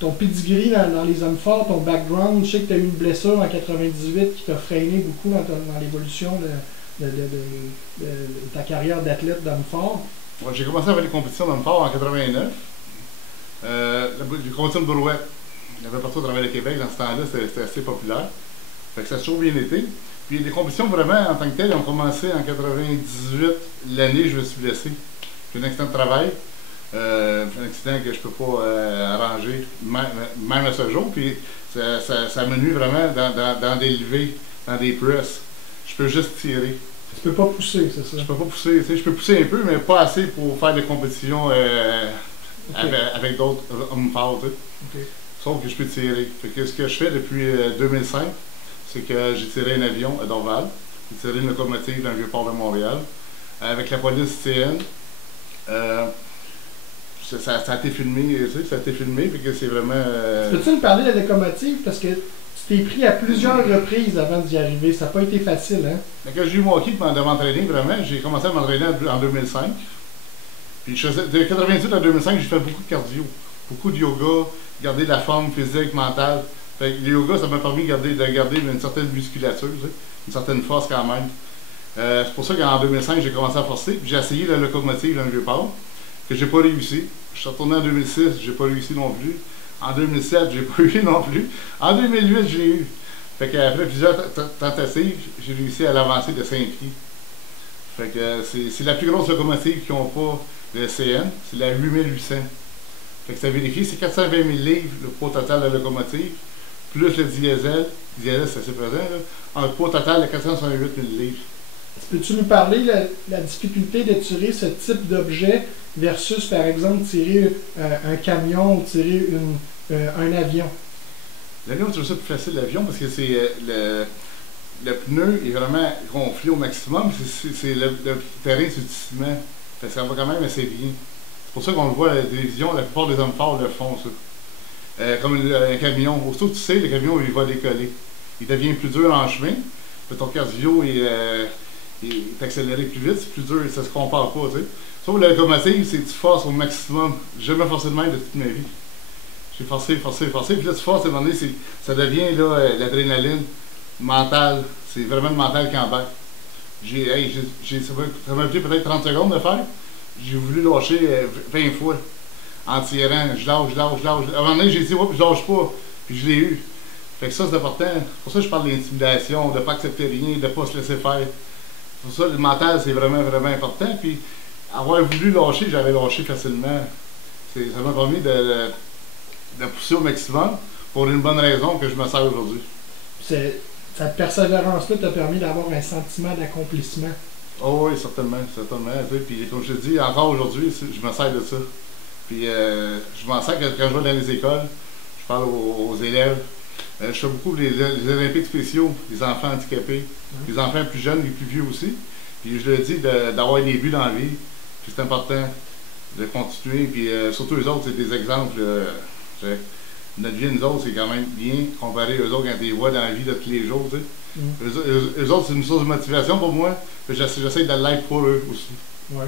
ton pedigree dans les hommes forts, ton background, je sais que tu as eu une blessure en 98 qui t'a freiné beaucoup dans l'évolution de ta carrière d'athlète d'homme fort. Ouais, j'ai commencé à faire des compétitions d'hommes forts en 89. Les compétitions de brouette. Il y avait partout au travers le Québec dans ce temps-là, c'était assez populaire. Fait que ça a toujours bien été. Puis les compétitions vraiment en tant que telles ont commencé en 98, l'année où je me suis blessé. J'ai eu un accident de travail. Un accident que je ne peux pas arranger, même à ce jour. Puis ça me nuit vraiment dans des levées, dans des presses. Je peux juste tirer. Tu peux pas pousser, c'est ça? Je peux pas pousser. Je peux pousser un peu, mais pas assez pour faire des compétitions avec d'autres hommes forts. Okay. Sauf que je peux tirer. Fait que ce que je fais depuis 2005, c'est que j'ai tiré un avion à Dorval. J'ai tiré une locomotive dans le Vieux-Port de Montréal. Avec la police CN. Ça a été filmé, ça a été filmé, puis que c'est vraiment... Peux-tu nous parler de la locomotive? Parce que tu t'es pris à plusieurs reprises avant d'y arriver. Ça n'a pas été facile, hein? Mais quand j'ai eu mon kit de m'entraîner, vraiment, j'ai commencé à m'entraîner en 2005. Puis de 98 à 2005, j'ai fait beaucoup de cardio, beaucoup de yoga, garder la forme physique, mentale. Fait que le yoga, ça m'a permis de garder une certaine musculature, une certaine force quand même. C'est pour ça qu'en 2005, j'ai commencé à forcer. J'ai essayé la locomotive dans le Vieux-Port, que j'ai pas réussi. Je suis retourné en 2006, j'ai pas réussi non plus. En 2007, j'ai pas eu non plus. En 2008, j'ai eu. Fait qu'après plusieurs tentatives, j'ai réussi à l'avancer de 5 pieds. Fait que c'est la plus grosse locomotive qui n'ont pas de CN, c'est la 8800. Fait que ça vérifie, c'est 420 000 livres le poids total de la locomotive, plus le diesel. Le diesel, c'est assez présent, là. Un poids total de 468 000 livres. Peux-tu nous parler de la difficulté de tirer ce type d'objet versus, par exemple, tirer un camion ou tirer un avion? L'avion, je trouve ça plus facile, l'avion, parce que c'est le pneu est vraiment gonflé au maximum. C'est le terrain, c'est du ciment. Fait que ça va quand même assez bien. C'est pour ça qu'on le voit à la télévision, la plupart des hommes forts le font, ça. Comme un camion. Aussitôt que tu sais, le camion, il va décoller. Il devient plus dur en chemin. Ton cardio est accéléré plus vite, c'est plus dur, ça se compare pas, tu sais. Sauf la locomotive, c'est que tu forces au maximum. J'ai jamais forcé de même de toute ma vie. J'ai forcé, puis là tu forces, à un moment donné, ça devient l'adrénaline mentale. C'est vraiment le mental qui embarque. Ça m'a pris peut-être 30 secondes de faire. J'ai voulu lâcher 20 fois en tirant. Je lâche. À un moment donné, j'ai dit, je lâche pas. Puis je l'ai eu. Fait que ça, c'est important. Pour ça, je parle d'intimidation, de ne pas accepter rien, de ne pas se laisser faire. Pour ça, le mental, c'est vraiment, vraiment important. Puis, avoir voulu lâcher, j'avais lâché facilement. Ça m'a permis de pousser au maximum pour une bonne raison que je me sers aujourd'hui. Cette persévérance-là t'a permis d'avoir un sentiment d'accomplissement. Oh oui, certainement. Puis, comme je te dis, encore aujourd'hui, je me sers de ça. Puis, je m'en sers quand je vais dans les écoles, je parle aux élèves. Je fais beaucoup les Olympiques spéciaux, les enfants handicapés, les enfants plus jeunes, les plus vieux aussi. Puis je leur dis d'avoir des buts dans la vie. Puis c'est important de continuer. Puis surtout eux autres, c'est des exemples. Notre vie, nous autres, c'est quand même bien comparé aux autres quand ils voient dans la vie de tous les jours. Tu sais. Eux autres, c'est une source de motivation pour moi. J'essaie de l'être pour eux aussi. Ouais.